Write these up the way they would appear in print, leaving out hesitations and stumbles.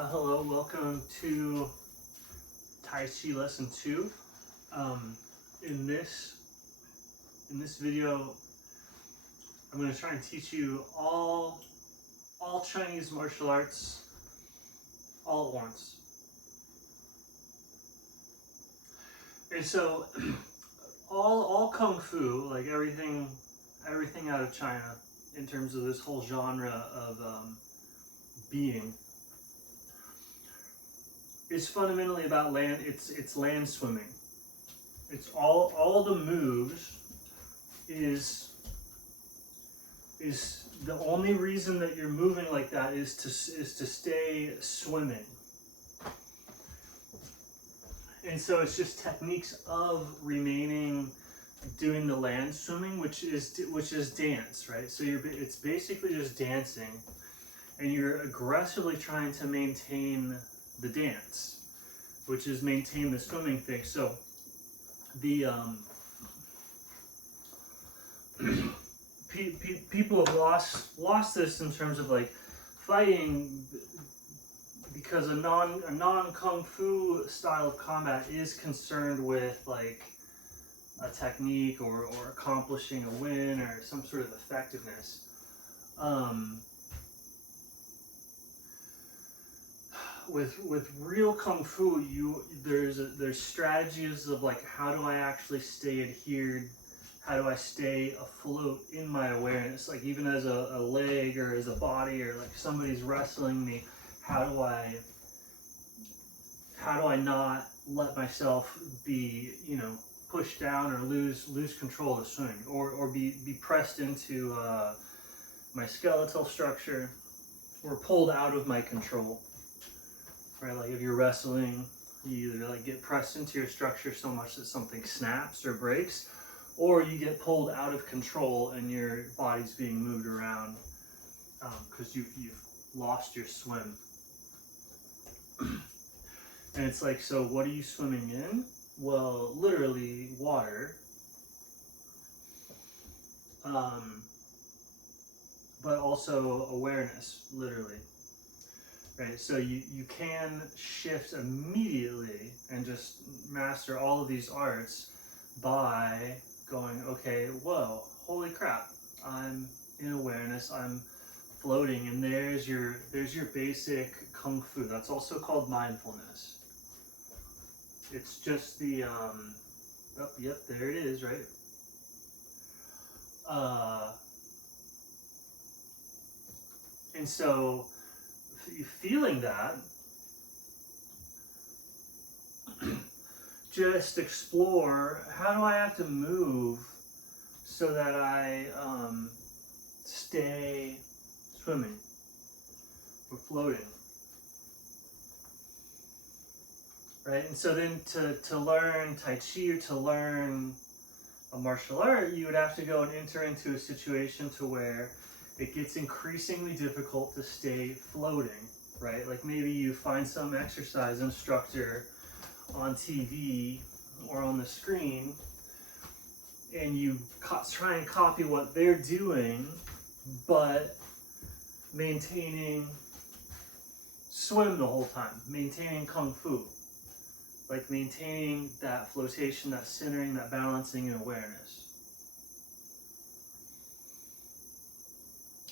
Hello, welcome to Tai Chi Lesson 2. Um, in this video, I'm going to try and teach you all Chinese martial arts all at once. And so, all Kung Fu, like everything out of China, in terms of this whole genre of being, is fundamentally about land. It's land swimming. It's all the moves is the only reason that you're moving like that is to stay swimming. And so it's just techniques of remaining doing the land swimming, which is dance, right? So it's basically just dancing, and you're aggressively trying to maintain the dance, which is maintain the swimming thing. So the people have lost this in terms of like fighting, because a non kung fu style of combat is concerned with like a technique or accomplishing a win or some sort of effectiveness. With real kung fu, there's strategies of like, how do I actually stay adhered, how do I stay afloat in my awareness, like even as a leg or as a body, or like somebody's wrestling me, how do I not let myself be, pushed down or lose control of the swing, or be pressed into my skeletal structure or pulled out of my control. Right, like if you're wrestling, you either like get pressed into your structure so much that something snaps or breaks, or you get pulled out of control and your body's being moved around because you've lost your swim. And it's like, so what are you swimming in? Well, literally water, but also awareness, literally. Right, so you can shift immediately and just master all of these arts by going, okay, whoa, holy crap, I'm in awareness, I'm floating, and there's your basic kung fu. That's also called mindfulness. It's just the oh, yep, there it is, right? And so feeling that, just explore, how do I have to move so that I stay swimming or floating, right? And so then to learn Tai Chi or to learn a martial art, you would have to go and enter into a situation to where it gets increasingly difficult to stay floating, right? Like maybe you find some exercise instructor on TV or on the screen, and you try and copy what they're doing, but maintaining swim the whole time, maintaining kung fu, like maintaining that flotation, that centering, that balancing and awareness.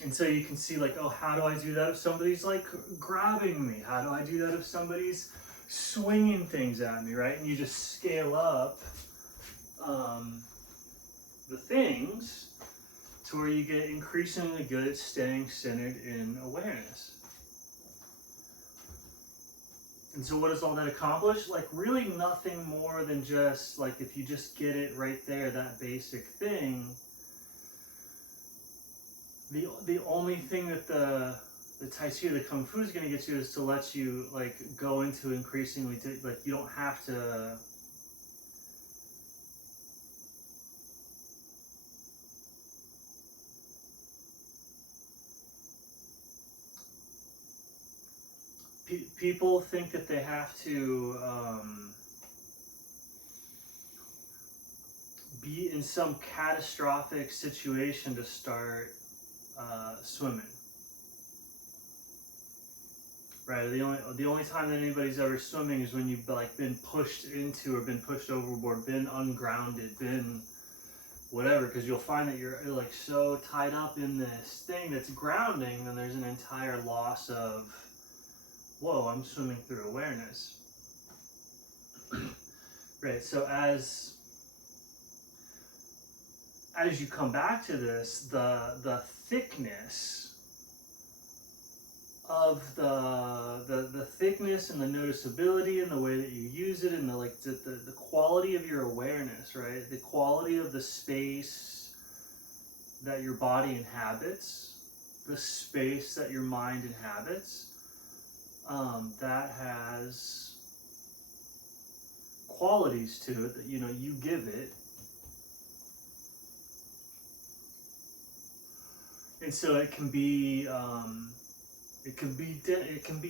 And so you can see like, oh, how do I do that if somebody's like grabbing me? How do I do that if somebody's swinging things at me, right? And you just scale up the things to where you get increasingly good at staying centered in awareness. And so what does all that accomplish? Like really nothing more than just like, if you just get it right there, that basic thing, the only thing that the Tai Chi or the Kung Fu is going to get you is to let you like go into increasingly, like you don't have to people think that they have to be in some catastrophic situation to start swimming. right? The only time that anybody's ever swimming is when you've like been pushed into or been pushed overboard, been ungrounded, been whatever, because you'll find that you're like so tied up in this thing that's grounding, then there's an entire loss of, whoa, I'm swimming through awareness. Right, so as you come back to this, the thickness of the thickness and the noticeability and the way that you use it and the quality of your awareness, right? The quality of the space that your body inhabits, the space that your mind inhabits, that has qualities to it that you give it. And so it can be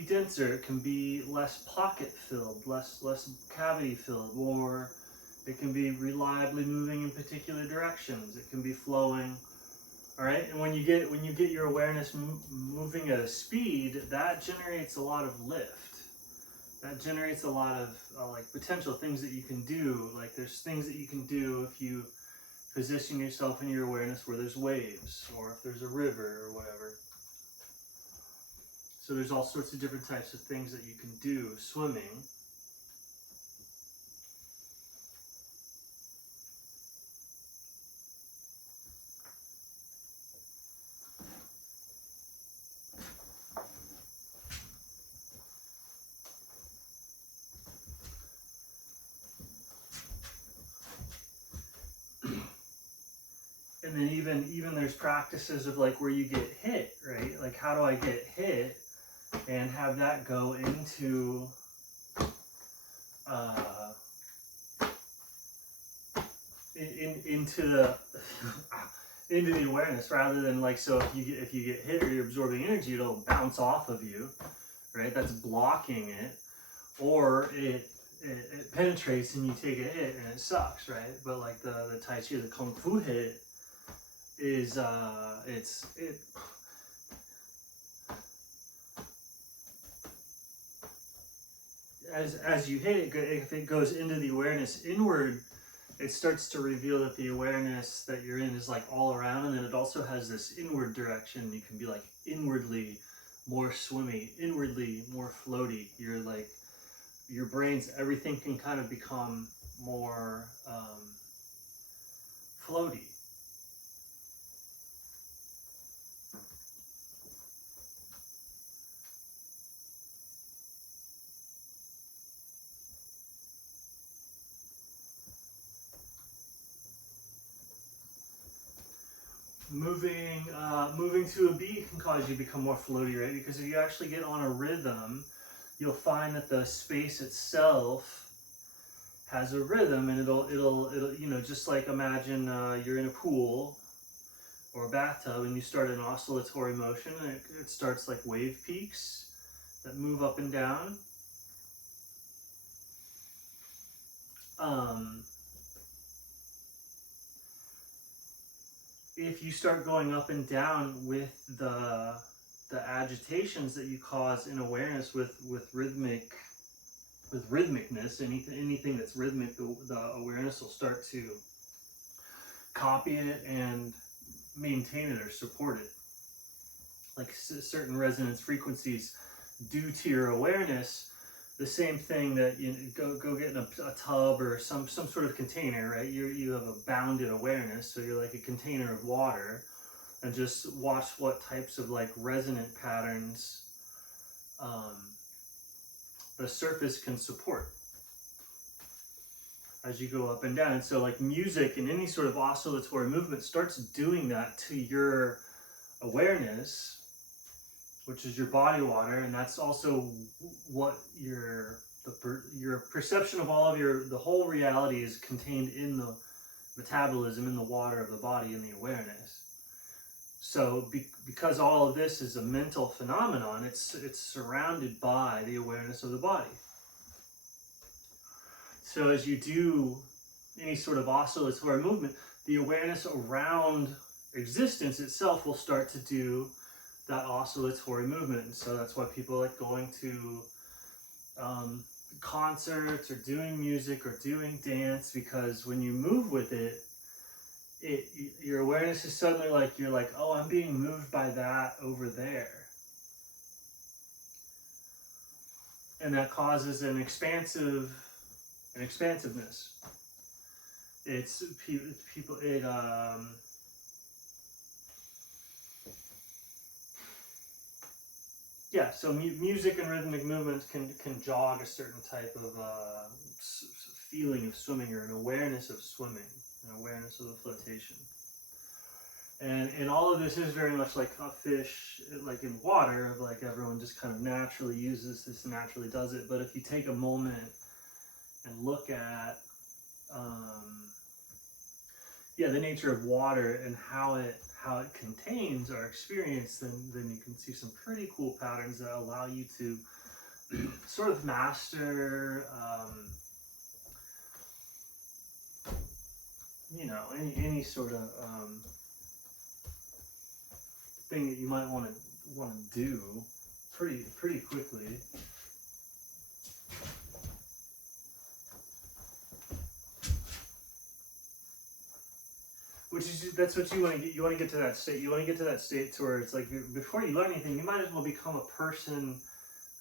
denser, it can be less pocket filled, less cavity filled, or it can be reliably moving in particular directions. It can be flowing. All right, and when you get your awareness moving at a speed, that generates a lot of lift. That generates a lot of like potential things that you can do. Like there's things that you can do if you position yourself in your awareness where there's waves, or if there's a river or whatever. So there's all sorts of different types of things that you can do swimming. And then even there's practices of like where you get hit, right? Like how do I get hit and have that go into into the into the awareness, rather than like, so if you get hit or you're absorbing energy, it'll bounce off of you, right? That's blocking it, or it penetrates and you take a hit and it sucks, right? But like the Tai Chi, the Kung Fu hit is as you hit it, if it goes into the awareness inward, it starts to reveal that the awareness that you're in is like all around, and then it also has this inward direction. You can be like inwardly more swimmy, inwardly more floaty. You're like, your brain's, everything can kind of become more floaty. Moving to a beat can cause you to become more floaty, right? Because if you actually get on a rhythm, you'll find that the space itself has a rhythm, and it'll just like imagine you're in a pool or a bathtub and you start an oscillatory motion, and it starts like wave peaks that move up and down. If you start going up and down with the agitations that you cause in awareness with rhythmicness, anything that's rhythmic, the awareness will start to copy it and maintain it or support it. Like certain resonance frequencies due to your awareness, the same thing that go get in a tub or some sort of container, right? You have a bounded awareness, so you're like a container of water, and just watch what types of like resonant patterns the surface can support as you go up and down. And so like music and any sort of oscillatory movement starts doing that to your awareness, which is your body water, and that's also what your perception of all of the whole reality is contained in the metabolism, in the water of the body, in the awareness. So because all of this is a mental phenomenon, it's surrounded by the awareness of the body. So as you do any sort of oscillatory movement, the awareness around existence itself will start to do that oscillatory movement. And so that's why people like going to concerts or doing music or doing dance, because when you move with it, your awareness is suddenly like, you're like, oh, I'm being moved by that over there. And that causes an expansiveness. It's people, yeah, so music and rhythmic movements can jog a certain type of feeling of swimming, or an awareness of swimming, an awareness of the flotation. And all of this is very much like a fish, like in water, like everyone just kind of naturally uses this, naturally does it. But if you take a moment and look at, the nature of water and how it contains our experience, then you can see some pretty cool patterns that allow you to sort of master, any sort of thing that you might want to do pretty quickly. That's what you want to get. You want to get to that state. You want to get to that state to where it's like, before you learn anything, you might as well become a person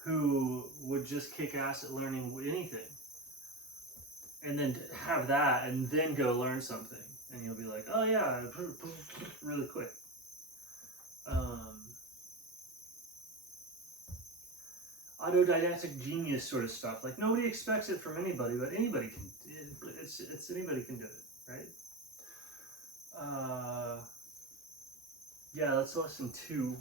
who would just kick ass at learning anything, and then have that, and then go learn something, and you'll be like, oh yeah, really quick. Autodidactic genius sort of stuff. Like, nobody expects it from anybody, but anybody can. It's anybody can do it, right? Yeah, that's lesson 2.